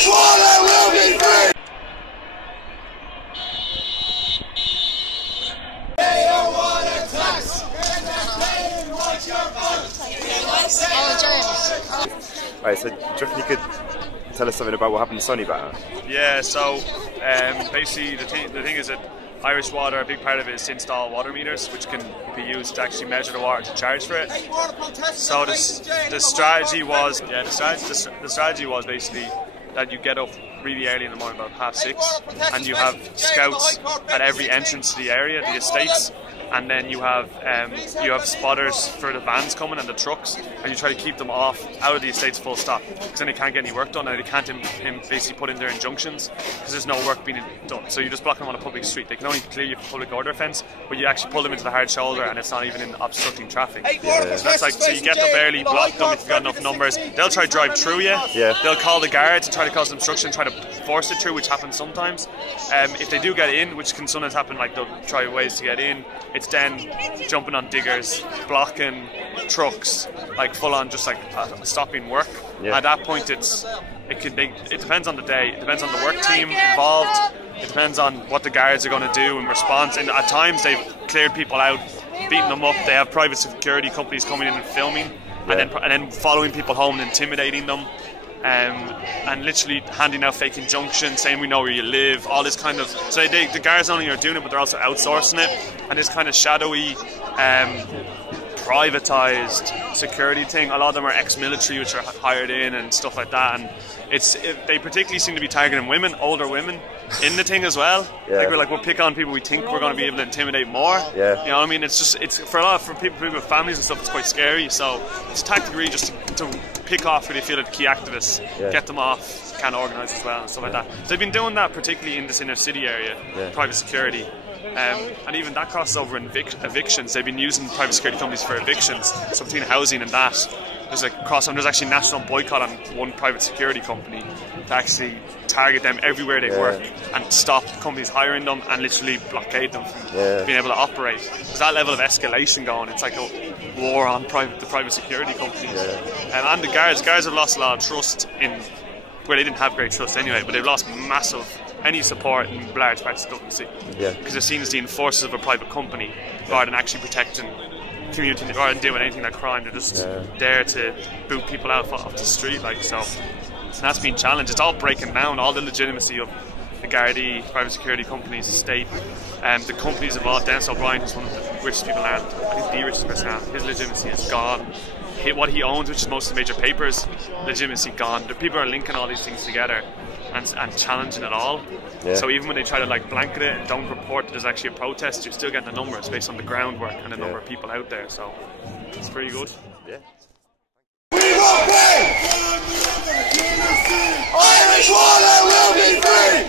Irish water will be free! Pay your water tax! Watch your vote! Right, so do you reckon you could tell us something about what happened to Sonny Batter? Yeah, so basically the thing is that Irish Water, a big part of it is to install water meters, which can be used to actually measure the water to charge for it. So the strategy was, the strategy was basically that you get up really early in the morning, about 6:30, and you have scouts at every entrance to the area, the estates, and then you have spotters for the vans coming and the trucks, and you try to keep them out of the estates full stop, because then they can't get any work done and they can't basically put in their injunctions because there's no work being done. So you just block them on a public street. They can only clear you for public order offence, but you actually pull them into the hard shoulder and it's not even in obstructing traffic. Yeah. So that's like, so you get up early, block them if you've got enough numbers. They'll try to drive through you. Yeah. They'll call the guards and try to cause obstruction, try to force it through, which happens sometimes. If they do get in, which can sometimes happen, like they'll try ways to get in, it's then jumping on diggers, blocking trucks, like full on just like stopping work. Yeah. At that point it depends on the day, it depends on the work team involved, it depends on what the guards are going to do in response, and at times they've cleared people out, beating them up. They have private security companies coming in and filming, and then following people home and intimidating them. And literally handing out fake injunctions, saying we know where you live, all this kind of. So the guards not only are doing it, but they're also outsourcing it, and this kind of shadowy, privatised security thing. A lot of them are ex-military, which are hired in and stuff like that, and they particularly seem to be targeting women, older women, in the thing as well. Yeah. Like we'll pick on people we think we're going to be able to intimidate more. Yeah. You know what I mean? It's for people with families and stuff, it's quite scary. So it's a tactic really just to pick off where they feel the key activists, get them off, can organise as well and stuff like that. So they've been doing that particularly in this inner city area, private security. And even that crosses over in evictions. They've been using private security companies for evictions. So between housing and that, there's a crossover. There's actually a national boycott on one private security company to actually target them everywhere they work and stop companies hiring them and literally blockade them from being able to operate. There's that level of escalation going. It's like a war on the private security companies. And the guards have lost a lot of trust in, well, they didn't have great trust anyway, but they've lost any support in large parts of Dublin City. Because they're seen as the enforcers of a private company rather than actually protecting community, rather than doing anything like crime. They're just there to boot people out off the street, like so. And that's been challenged. It's all breaking down, all the legitimacy of the Gardaí, private security companies, the state, the companies involved. Dennis O'Brien, who's one of the richest people in Ireland, I think the richest person in Ireland, his legitimacy is gone. What he owns, which is most of the major papers, legitimacy gone. The people are linking all these things together and challenging it all. So even when they try to like blanket it and don't report that there's actually a protest, you're still getting the numbers based on the groundwork and the number of people out there. So it's pretty good. We will pay! Irish water will be free!